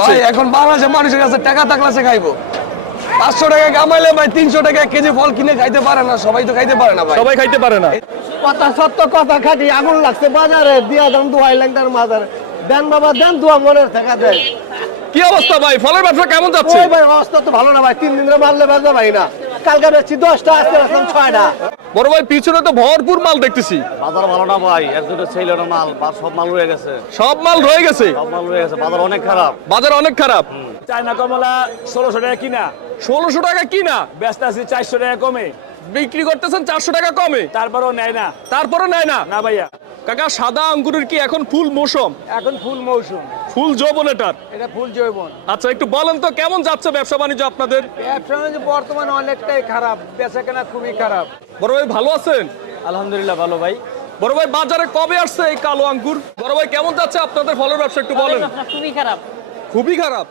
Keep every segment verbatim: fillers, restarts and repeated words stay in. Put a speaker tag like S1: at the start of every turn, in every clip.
S1: ভাই এখন বাংলাদেশের মানুষের কাছে টাকা থাকলে সে খাইবো। পাঁচশো টাকা কামাইলে ভাই তিনশো টাকা এক কেজি ফল কিনে খাইতে পারে না, সবাই তো খাইতে পারে না ভাই।
S2: সবাই খাইতে পারে না।
S3: কথা সত্য কথা খাটি আগুন লাগছে বাজারে দিয়া দাম দুয়াই লাগতার মাজারে দেন বাবা দেন দুয়া মনের টাকা দেন।
S2: কি অবস্থা ভাই, ফলের ব্যবসা কেমন যাচ্ছে?
S3: ওই ভাই অবস্থা তো ভালো না ভাই, তিন দিন ধরে মারলে বাজা ভাই না, কালকে বেচছি দশটা আজকে আসলাম ছয়টা।
S2: বড় ভাই পিছনে তো ভরপুর মাল দেখতেছি।
S4: বাজার ভালো না ভাই, এক দুটো ছিল না মাল, বা- সব মাল রয়ে গেছে,
S2: সব মাল রয়ে গেছে,
S4: সব মাল রয়ে গেছে, বাজার অনেক খারাপ।
S2: বাজার অনেক খারাপ।
S5: চায়না কমলা ষোলোশো টাকা কিনা,
S2: ষোলোশো টাকা কিনা,
S5: ব্যস্ত আছি চারশো টাকা কমে,
S2: বিক্রি করতেছেন চারশো টাকা কমে,
S5: তারপরেও নেয় না।
S2: তারপরে নেয় না।
S5: না ভাইয়া,
S2: কাকা সাদা আঙ্গুরের কি এখন ফুল মৌসুম?
S3: এখন ফুল মৌসুম,
S2: ফুল যৌবন এটার।
S3: এটা ফুল জৈবন।
S2: আচ্ছা একটু বলেন তো কেমন যাচ্ছে ব্যবসা বাণিজ্য আপনাদের?
S3: ব্যবসা বাণিজ্য বর্তমানে অনেকটাই খারাপ, বেচা কেনা খুবই খারাপ।
S2: বড় ভাই ভালো আছেন?
S4: আলহামদুলিল্লাহ ভালো ভাই।
S2: বড় ভাই বাজারে কবে আসছে এই কালো আঙ্গুর? বড় ভাই কেমন যাচ্ছে আপনাদের ফলের ব্যবসা একটু বলেন।
S6: খুবই খারাপ।
S2: খুবই খারাপ।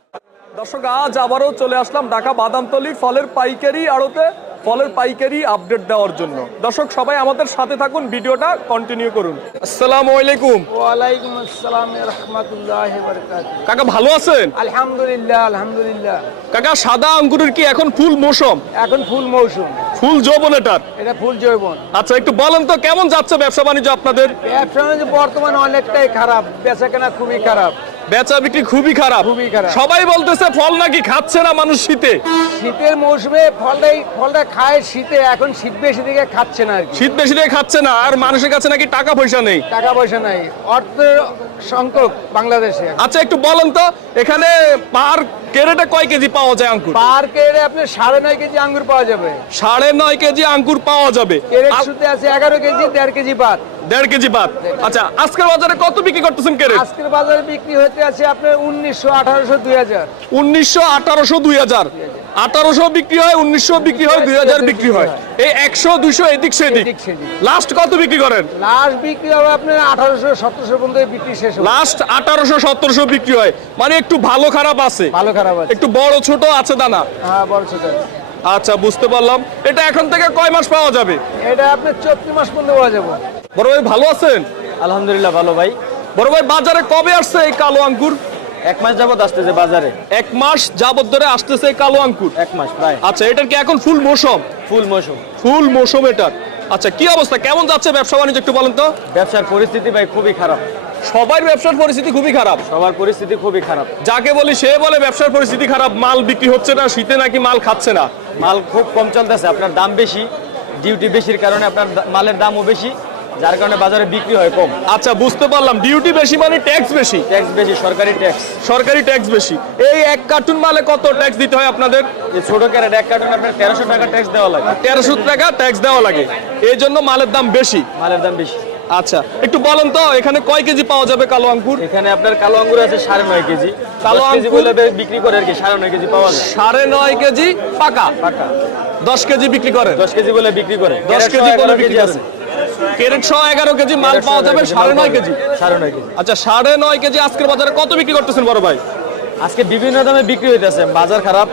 S2: দর্শক আজ আবারও চলে আসলাম ঢাকা বাদামতলী ফলের পাইকারি আড়তে ফলের পাইকারি আপডেট দেওয়ার জন্য। দর্শক সবাই আমাদের সাথে থাকুন, ভিডিওটা কন্টিনিউ করুন। আসসালামু আলাইকুম।
S3: ওয়ালাইকুম আসসালাম রাহমাতুল্লাহি ওয়া বারাকাতুহু।
S2: কাকা ভালো আছেন?
S3: আলহামদুলিল্লাহ আলহামদুলিল্লাহ।
S2: কাকা সাদা আঙ্গুরের কি এখন ফুল মৌসুম?
S3: এখন ফুল মৌসুম,
S2: ফুল যৌবন এটার।
S3: এটা ফুল জৈবন।
S2: আচ্ছা একটু বলেন তো কেমন যাচ্ছে ব্যবসা বাণিজ্য আপনাদের?
S3: ব্যবসা বাণিজ্য বর্তমানে অনেকটাই খারাপ, বেচা কেনা খুবই খারাপ।
S2: বেচা বিক্রি খুবই খারাপ।
S3: খুবই খারাপ।
S2: সবাই বলতেছে ফল নাকি খাচ্ছে না মানুষ শীতে।
S3: শীতের মৌসুমে ফলটাই ফলটা খায় শীতে, এখন শীত বেশি দিকে খাচ্ছে না আর কি।
S2: শীত বেশি দিয়ে খাচ্ছে না, আর মানুষের কাছে নাকি টাকা পয়সা নেই।
S3: টাকা পয়সা নাই, অর্থের সংকট বাংলাদেশে।
S2: আচ্ছা একটু বলেন তো এখানে পার ক্যারেটে কয় কেজি পাওয়া যায় আঙ্গুর?
S3: পার কেড়ে আপনি সাড়ে নয় কেজি আঙ্গুর পাওয়া যাবে।
S2: সাড়ে নয় কেজি আঙ্গুর পাওয়া যাবে।
S3: কেরেট
S2: আর
S3: শুতে আছে এগারো কেজি, দেড় কেজি বাদ।
S2: দেড় কেজি বাদ। আচ্ছা আজকের বাজারে কত বিক্রি করতেছেন ক্যারেট?
S3: আজকের বাজারে বিক্রি হতে আছে আপনার উনিশশো আঠারোশো দুই হাজার।
S2: উনিশশো আঠারোশো দুই হাজার আঠারোশো বিক্রি হয়, উনিশশো বিক্রি হয়, দুই হাজার বিক্রি হয়। এই একশো দুইশো এদিক সেদিক।
S3: এদিক সেদিক।
S2: লাস্ট কত বিক্রি করেন?
S3: লাস্ট বিক্রি হবে আপনার আঠারোশো সতেরোশো পর্যন্ত বিক্রি শেষ হবে।
S2: লাস্ট আঠারোশো সতেরোশো বিক্রি হয়, মানে একটু ভালো খারাপ আছে,
S3: ভালো খারাপ আছে,
S2: একটু বড় ছোট আছে দানা।
S3: হ্যাঁ বড় ছোট।
S2: আচ্ছা বুঝতে পারলাম। এটা এখন থেকে কয় মাস পাওয়া যাবে?
S3: এটা আপনার চৌত্রিশ মাস পর্যন্ত পাওয়া যাবে।
S2: বড় ভাই ভালো আছেন?
S4: আলহামদুলিল্লাহ ভালো ভাই।
S2: বড় ভাই বাজারে কবে আসছে এই কালো আঙ্গুর?
S4: এক মাস যাবত আসতেছে বাজারে,
S2: এক মাস যাবত ধরে আসতেছে এই কালো আঙ্গুর।
S4: এক মাস প্রায়।
S2: আচ্ছা এটার কি এখন ফুল মৌসুম?
S4: ফুল মৌসুম।
S2: ফুল মৌসুম এটার। আচ্ছা কি অবস্থা, কেমন যাচ্ছে ব্যবসা বাণিজ্য একটু বলেন তো?
S4: ব্যবসার পরিস্থিতি ভাই খুবই খারাপ,
S2: সবার ব্যবসার পরিস্থিতি খুবই খারাপ।
S4: সবার পরিস্থিতি খুবই খারাপ।
S2: যাকে বলি সে বলে ব্যবসার পরিস্থিতি খারাপ, মাল বিক্রি হচ্ছে না, শীতে নাকি মাল খাচ্ছে না।
S4: মাল খুব কম চলতেছে, আপনার দাম বেশি, ডিউটি বেশির কারণে আপনার দা- মালের দামও বেশি, যার কারণে বাজারে বিক্রি হয় কম।
S2: আচ্ছা বুঝতে পারলাম, ডিউটি বেশি মানে ট্যাক্স বেশি।
S4: ট্যাক্স বেশি, সরকারি ট্যাক্স।
S2: সরকারি ট্যাক্স বেশি। এই এক কার্টুন মালে কত ট্যাক্স দিতে হয় আপনাদের?
S4: এই ছোট ক্যারেট এক কার্টন আপনার তেরোশো টাকা ট্যাক্স দেওয়া লাগে।
S2: তেরোশো টাকা ট্যাক্স দেওয়া লাগে, এই জন্য মালের দাম বেশি।
S4: মালের দাম বেশি।
S2: আচ্ছা একটু বলেন তো এখানে কয় কেজি পাওয়া যাবে কালো আঙ্গুর?
S4: এখানে আপনার কালো আঙ্গুর আছে সাড়ে নয় কেজি,
S2: কালো
S4: কালো কেজি
S2: আঙ্গুর-
S4: বলে বিক্রি করে আর কি, সাড়ে নয় কেজি পাওয়া যায়।
S2: সাড়ে নয় কেজি পাকা,
S4: টাকা
S2: দশ কেজি বিক্রি করেন।
S4: দশ কেজি বলে বিক্রি করে,
S2: দশ
S4: ক্যারেট
S2: কেজি
S4: সহ
S2: বলে
S4: এগারো
S2: বিক্রি
S4: কেজি
S2: আছে।
S4: আছে।
S2: ক্যারেট সহ এগারো কেজি মাল পাওয়া যাবে সাড়ে নয় কেজি।
S4: সাড়ে নয় কেজি।
S2: আচ্ছা সাড়ে নয় কেজি আজকের বাজারে কত বিক্রি করতেছেন বড় ভাই?
S4: আজকে বিভিন্ন দামে বিক্রি হইতেছে, বাজার খারাপ।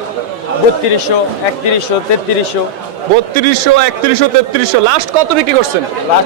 S4: বত্রিশশো, একত্রিশশো, তেত্রিশশো,
S2: বত্রিশশো, একত্রিশশো, তেত্রিশশো। লাস্ট কত বিক্রি করছেন?
S4: লাস্ট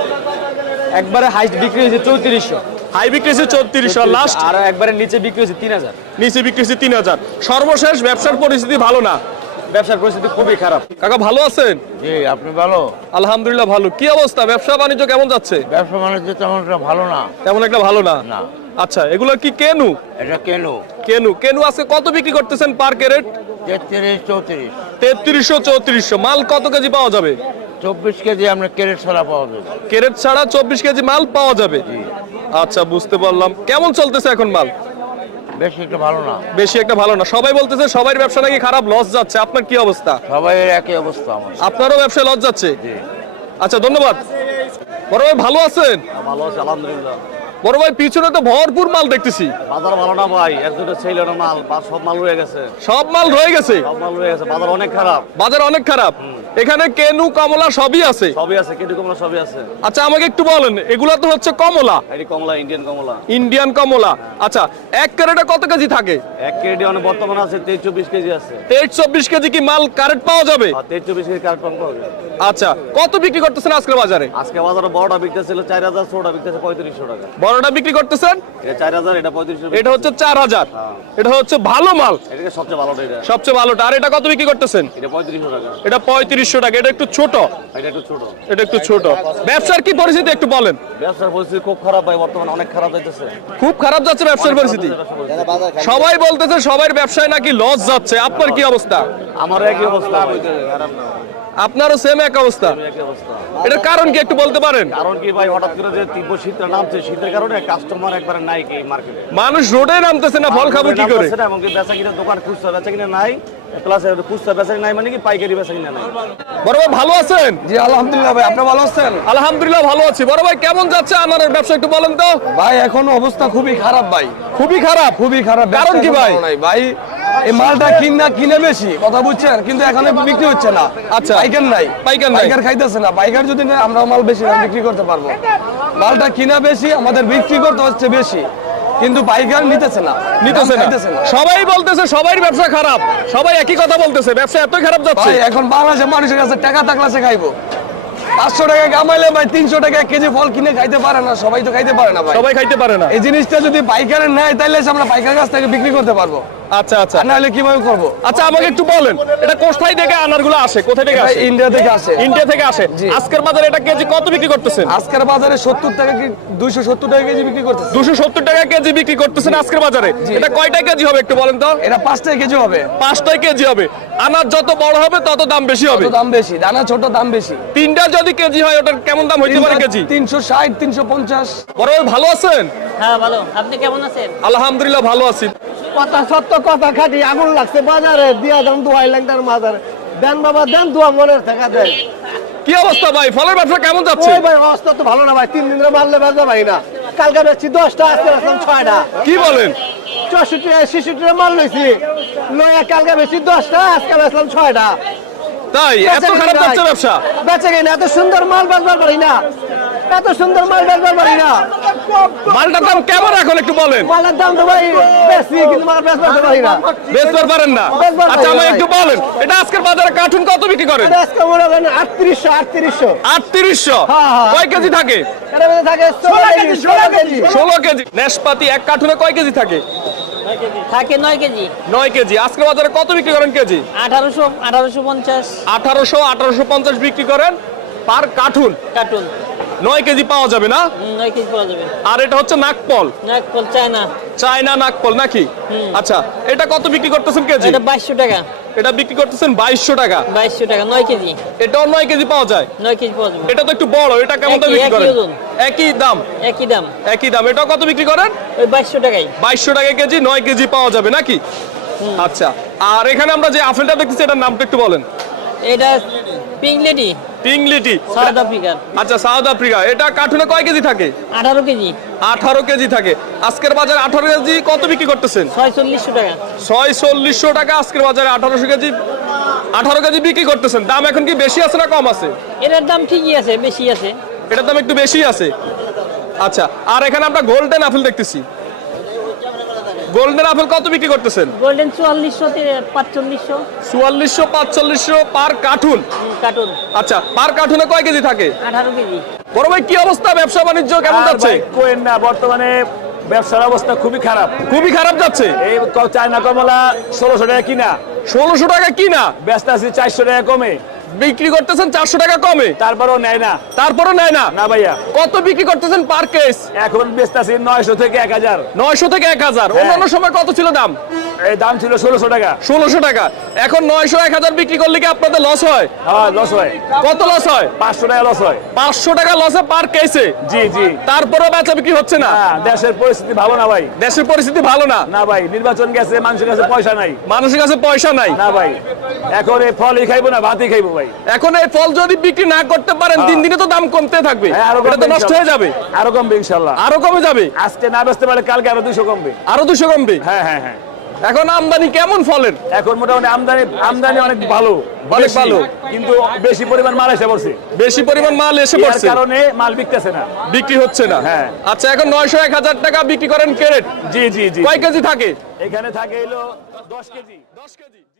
S4: একবারে হাইস্ট বিক্রি হয়েছে চৌত্রিশশো,
S2: হাই বিক্রি হচ্ছে চৌত্রিশশো, লাস্ট
S4: আর একবারে নিচে বিক্রি হয়েছে তিন হাজার।
S2: নিচে বিক্রি হচ্ছে তিন হাজার। সর্বশেষ ব্যবসার পরিস্থিতি ভালো না।
S4: ব্যবসার পরিস্থিতি খুবই খারাপ।
S2: কাকা ভালো আছেন?
S7: জি, আপনি ভালো?
S2: আলহামদুলিল্লাহ ভালো। কি অবস্থা, ব্যবসা বাণিজ্য কেমন যাচ্ছে?
S7: ব্যবসা বাণিজ্য তেমন একটা ভালো না।
S2: তেমন একটা ভালো না।
S7: না।
S2: আচ্ছা এগুলো কি কেনু?
S7: এটা কেন?
S2: কেনু কেনু আজকে কত বিক্রি করতেছেন পার ক্যারেট?
S7: তেত্রিশ চৌত্রিশ
S2: তেত্রিশশো, চৌত্রিশশো। মাল কত কেজি পাওয়া যাবে?
S7: চব্বিশ কেজি আপনার ক্যারেট ছাড়া পাওয়া যাবে।
S2: ক্যারেট ছাড়া চব্বিশ কেজি মাল পাওয়া যাবে। আচ্ছা বুঝতে পারলাম। কেমন চলতেছে এখন মাল?
S7: বেশি একটা ভালো না।
S2: বেশি একটা ভালো না। সবাই বলতেছে সবার ব্যবসা নাকি খারাপ, লস যাচ্ছে। আপনার কি অবস্থা?
S7: সবাই একই অবস্থা আমার।
S2: আপনারও ব্যবসায় লস যাচ্ছে? আচ্ছা ধন্যবাদ। বড় ভাই ভালো আছেন?
S4: ভালো আছে আলহামদুলিল্লাহ।
S2: বড় ভাই পিছনে তো ভরপুর মাল দেখতেছি।
S4: বাজার ভালো না ভাই, এক দুটো ছিল না মাল, বা সব মাল রয়ে গেছে,
S2: সব মাল রয়ে গেছে,
S4: সব মাল রয়ে গেছে, বাজার অনেক খারাপ।
S2: বাজার অনেক খারাপ। এখানে কেনু কমলা সবই আছে।
S4: সবই আছে, কেটে কমলা সবই আছে।
S2: আচ্ছা আমাকে একটু বলেন, এগুলা তো হচ্ছে কমলা,
S4: এটি কমলা, ইন্ডিয়ান কমলা।
S2: ইন্ডিয়ান কমলা। আচ্ছা এক ক্যারেটে কত কেজি থাকে?
S4: এক কেজি মানে বর্তমানে আছে তেইশ চব্বিশ কেজি আছে।
S2: তেইশ চব্বিশ কেজি কি মাল কারেক্ট পাওয়া যাবে?
S4: আর তেইশ চব্বিশ কেজি কার্টন পাওয়া যায়।
S2: আচ্ছা কত বিক্রি করতেছেন আজকের বাজারে?
S4: আজকে বাজারে বড়টা বিকতে ছিল চার হাজার, ছোটটা বিকতেছে পঁয়ত্রিশশো টাকা।
S2: বড়টা বিক্রি করতেছেন
S6: এটা চার হাজার, এটা পঁয়ত্রিশশো।
S2: এটা হচ্ছে চার হাজার, এটা হচ্ছে ভালো মাল,
S6: এটা সবচেয়ে ভালোটা এটা।
S2: সবচেয়ে ভালোটা। আর এটা কত বিক্রি করতেছেন?
S6: এটা পঁয়ত্রিশশো টাকা।
S2: এটা পঁয়ত্রিশশো টাকা। এটা একটু ছোট,
S6: এটা একটু ছোট।
S2: এটা একটু ছোট। ব্যবসার কি পরিস্থিতি একটু বলেন।
S6: ব্যবসার পরিস্থিতি খুব খারাপ ভাই, বর্তমানে অনেক খারাপ যাইতেছে।
S2: খুব খারাপ যাচ্ছে ব্যবসার পরিস্থিতি। সবাই বলতেছে সবার ব্যবসায় নাকি লস যাচ্ছে, আপনার কি অবস্থা?
S6: আমার একই অবস্থা ভাই।
S2: আপনারও সেম এক অবস্থা।
S6: একই অবস্থা।
S2: এটার কারণ কি একটু বলতে পারেন?
S6: কারণ কি ভাই, হঠাৎ করে যে তীব্র শীতটা নামছে, শীতের কারণে কাস্টমার একবারে নাই কি মার্কেটে।
S2: মানুষ রোডে নামতেছে না, ফল খাবো কি করে?
S6: এমনকি বেচা কিনা দোকান খুচরা বেচা কিনা নাই, প্লাস খুচরা বেচা কিনা নাই মানে কি পাইকারি বেচা কিনা নাই।
S2: বড় ভাই ভালো আছেন?
S1: জি আলহামদুলিল্লাহ ভাই, আপনি ভালো আছেন?
S2: আলহামদুলিল্লাহ ভালো আছি। বড় ভাই কেমন যাচ্ছে আনারের ব্যবসা একটু বলেন তো।
S1: ভাই এখন অবস্থা খুবই খারাপ ভাই,
S2: খুবই খারাপ।
S1: খুবই খারাপ।
S2: কারণ কি
S1: ব্যবসা
S2: ভাই?
S1: এখন ভালো নাই ভাই, এই মালটা কিনা কিনে বেশি, কথা বুঝছেন, কিন্তু এখানে বিক্রি হচ্ছে না।
S2: আচ্ছা।
S1: পাইকার নাই,
S2: পাইকার নাই।
S1: পাইকার খাইতেছে না। পাইকার যদি নেয় আমরা মাল বেশি দামে বিক্রি করতে পারবো। মালটা কিনা বেশি, আমাদের বিক্রি করতে হচ্ছে বেশি, কিন্তু পাইকার নিতেছে না,
S2: নিতেছে
S1: দাম
S2: না।
S1: খাইতেছে না।
S2: সবাই বলতেছে সবাই ব্যবসা খারাপ, সবাই একই কথা বলতেছে, ব্যবসা এতই খারাপ যাচ্ছে।
S1: ভাই এখন বাংলাদেশের মানুষের কাছে টাকা থাকলে সে খাইবো। পাঁচশো টাকা কামাইলে ভাই তিনশো টাকা এক কেজি ফল কিনে খাইতে পারে না, সবাই তো খাইতে পারে না ভাই।
S2: সবাই খাইতে পারে না।
S1: এই জিনিসটা যদি পাইকারের নেয় তাহলে এসে আমরা পাইকারের কাছ থেকে বিক্রি করতে পারবো,
S2: আচ্ছা আচ্ছা।
S1: আর নাহলে কিভাবে করবো?
S2: আচ্ছা আমাকে একটু বলেন, এটা কোথায় থেকে আনারগুলো আসে, কোথায় থেকে
S1: ভাই
S2: আসে?
S1: ইন্ডিয়া থেকে আসে।
S2: ইন্ডিয়া থেকে আসে।
S1: জি।
S2: আজকের বাজারে এটা কেজি কত বিক্রি করতেছেন?
S1: আজকের বাজারে সত্তর টাকা কি দুইশো সত্তর টাকা কেজি বিক্রি করতেছে।
S2: দুশো সত্তর টাকা কেজি বিক্রি করতেছেন আজকের বাজারে। এটা কয়টা কেজি হবে একটু বলেন তো।
S1: এটা পাঁচ টাকা কেজি হবে।
S2: পাঁচটাই কেজি হবে। আনার যত বড় হবে তত দাম বেশি হবে।
S1: কত দাম বেশি, দানা ছোট দাম বেশি।
S2: তিনটা যদি কেজি হয় ওটার কেমন দাম হইতে পারে কেজি?
S1: তিনশো ষাট তিনশো পঞ্চাশ।
S2: বড় ভাই ভালো আছেন?
S8: হ্যাঁ ভালো, আপনি কেমন আছেন?
S2: আলহামদুলিল্লাহ ভালো আছি।
S3: কথা সত্য কথা খাটি আগুন লাগছে বাজারে, দিয়া দাম দুয়াই লাগতার মাজারে। দেন বাবা দেন, দুয়া মনের থেকে দেন।
S2: কি অবস্থা ভাই, ফলের ব্যবসা কেমন যাচ্ছে?
S3: ওই ভাই অবস্থা তো ভালো না ভাই, তিন দিন ধরে মারলে বাজা ভাই না। কালকে বেচছি দশটা, আজকে বেচলাম ছয়টা।
S2: কি বলেন?
S3: চৌষট্টি শিশুটি মাল লইছি, লইয়া কালকে বেশি দশটা, আজকে বেচলাম ছয়টা।
S2: তাই এত খারাপ যাচ্ছে ব্যবসা?
S3: বেচে কিনা এত সুন্দর মাল বেচবার পারি না, এত সুন্দর মাল বেচবার পারি না।
S2: মালটার দাম কেমন এখন একটু বলেন।
S3: মালের দাম তো ভাই বেশি, কিন্তু মাল বেচবার পারি না।
S2: বেচবার পারেন না?
S3: বেচবার
S2: আচ্ছা
S3: পারি না
S2: আমাকে
S3: ভাই।
S2: একটু বলেন, এটা আজকের বাজারে কার্টুন কত বিক্রি করেন?
S3: এটা আজকে মনে করেন আটত্রিশশো আটত্রিশশো
S2: আটত্রিশশো।
S3: হ্যাঁ, হ্যাঁ।
S2: কয় কেজি থাকে?
S3: এটা মধ্যে থাকে ষোলো কেজি ষোলো কেজি
S2: ষোলো কেজি। নেশপাতি এক কার্টুনে কয় কেজি থাকে?
S8: থাকে নয় কেজি।
S2: নয় কেজি। আজকের বাজারে কত বিক্রি করেন কেজি?
S8: আঠারোশো আঠারোশো পঞ্চাশ
S2: আঠারোশো আঠারোশো পঞ্চাশ বিক্রি করেন পার কার্টুন।
S8: কার্টুন।
S2: নয় কেজি পাওয়া যাবে না?
S8: হুম, নয় কেজি পাওয়া যাবে।
S2: আর এটা হচ্ছে নাকপল,
S8: নাকফল চায়না।
S2: চায়না নাকপল নাকি? আচ্ছা এটা কত বিক্রি করতেছেন কেজি?
S8: এটা বাইশশো টাকা।
S2: এটা বিক্রি করতেছেন বাইশশো টাকা।
S8: বাইশশো টাকা নয় কেজি।
S2: এটাও নয় কেজি পাওয়া যায়?
S8: নয় কেজি পাওয়া যাবে।
S2: এটা তো একটু বড়, এটা কেমন দাম
S8: একই-
S2: বিক্রি
S8: একই
S2: করেন?
S8: ওজন।
S2: একই দাম।
S8: একই দাম।
S2: একই দাম। এটাও কত বিক্রি করেন?
S8: ওই বাইশশো টাকাই।
S2: বাইশশো টাকা কেজি, নয় কেজি পাওয়া যাবে নাকি? আচ্ছা আর এখানে আমরা যে আপেলটা দেখতেছি এটার নামটা একটু বলেন।
S8: এটা পিংলেডি,
S2: পিংলিটি।
S8: সাউথ আফ্রিকার।
S2: আচ্ছা সাউথ আফ্রিকা। এটা কার্টুনে কয় কেজি থাকে?
S8: আঠারো কেজি।
S2: আঠারো কেজি থাকে। আজকের বাজারে আঠারো কেজি কত বিক্রি করতেছেন?
S8: ছয়চল্লিশশো টাকা।
S2: ছয় চল্লিশশো টাকা আজকের বাজারে আঠারোশো কেজি, আঠারো কেজি বিক্রি করতেছেন। দাম এখন কি বেশি আছে না কম আছে?
S8: এটার দাম ঠিকই আছে, বেশি আছে।
S2: এটার দাম একটু বেশি আছে। আচ্ছা আর এখানে আমরা গোল্ডেন আপেল দেখতেছি। গোল্ডেন আপেল কত বিক্রি করতেছেন?
S8: গোল্ডেন চুয়াল্লিশশো পাঁচচল্লিশশো।
S2: চুয়াল্লিশশো পাঁচচল্লিশশো পার কার্টুন।
S8: কার্টুন।
S2: আচ্ছা পার কার্টুনে কয় কেজি থাকে?
S8: আঠারো কেজি।
S2: বড় ভাই কি অবস্থা, ব্যবসা বাণিজ্য কেমন
S5: আর
S2: যাচ্ছে?
S5: ভাই কোয়েন না, বর্তমানে ব্যবসার অবস্থা খুবই খারাপ।
S2: খুবই খারাপ যাচ্ছে।
S5: এই ক- চায়না কমলা ষোলোশো টাকা কিনা,
S2: ষোলোশো টাকা কিনা,
S5: ব্যস্ত আছি চারশো টাকা কমে,
S2: বিক্রি করতেছেন চারশো টাকা কমে,
S5: তারপরও নেয় না।
S2: তারপরে নেয় না?
S5: না ভাইয়া,
S2: কত বিক্রি করতেছেন পার কেস?
S5: এখন ব্যস্ত আছি নয়শো থেকে এক হাজার।
S2: নয়শো থেকে এক হাজার।
S5: হ্যাঁ।
S2: অন্যান্য সময় কত ছিল দাম?
S5: এই দাম ছিল ষোলোশো টাকা।
S2: ষোলোশো টাকা। এখন নয়শো এক হাজার বিক্রি করলে কি আপনাদের লস হয়?
S5: হ্যাঁ লস হয়,
S2: কত লস হয়?
S5: পাঁচশো টাকা লস হয়।
S2: পাঁচশো টাকা লসে পার কেসে।
S5: জি জি।
S2: তারপরেও বেচা বিক্রি হচ্ছে না?
S5: হ্যাঁ, দেশের পরিস্থিতি ভালো না ভাই।
S2: দেশের পরিস্থিতি ভালো না?
S5: না ভাই, নির্বাচন গেছে, মানুষের কাছে পয়সা নাই।
S2: মানুষের কাছে পয়সা নাই?
S5: না ভাই, এখন এই ফলই খাইবো না ভাতই খাইবো ভাই।
S2: এখন এই ফল যদি বিক্রি না করতে পারেন দিন দিনে তো দাম কমতে থাকবে,
S5: হ্যাঁ, আরো
S2: এটা তো
S5: কমবে
S2: নষ্ট হয়ে যাবে।
S5: ইনশাল্লাহ। আরো কমবে ইনশাল্লাহ।
S2: আরো কমে যাবে।
S5: আজকে না বেচতে পারলে কালকে আরো দুশো কমবে।
S2: আরো দুশো কমবে।
S5: হ্যাঁ হ্যাঁ হ্যাঁ।
S2: এখন আমদানি কেমন ফলের?
S5: এখন মোটামুটি আমদানি আমদানি অনেক ভালো,
S2: অনেক
S5: বেশি,
S2: ভালো।
S5: কিন্তু বেশি পরিমাণ মাল এসে পড়ছে,
S2: বেশি পরিমাণ মাল এসে
S5: এর
S2: পড়ছে,
S5: কারণে মাল বিকতেছে না,
S2: বিক্রি হচ্ছে না।
S5: হ্যাঁ।
S2: আচ্ছা এখন নয়শো এক হাজার টাকা বিক্রি করেন ক্যারেট,
S5: জি জি জি।
S2: কয় কেজি থাকে?
S5: এখানে থাকে হলো দশ কেজি।
S2: দশ কেজি।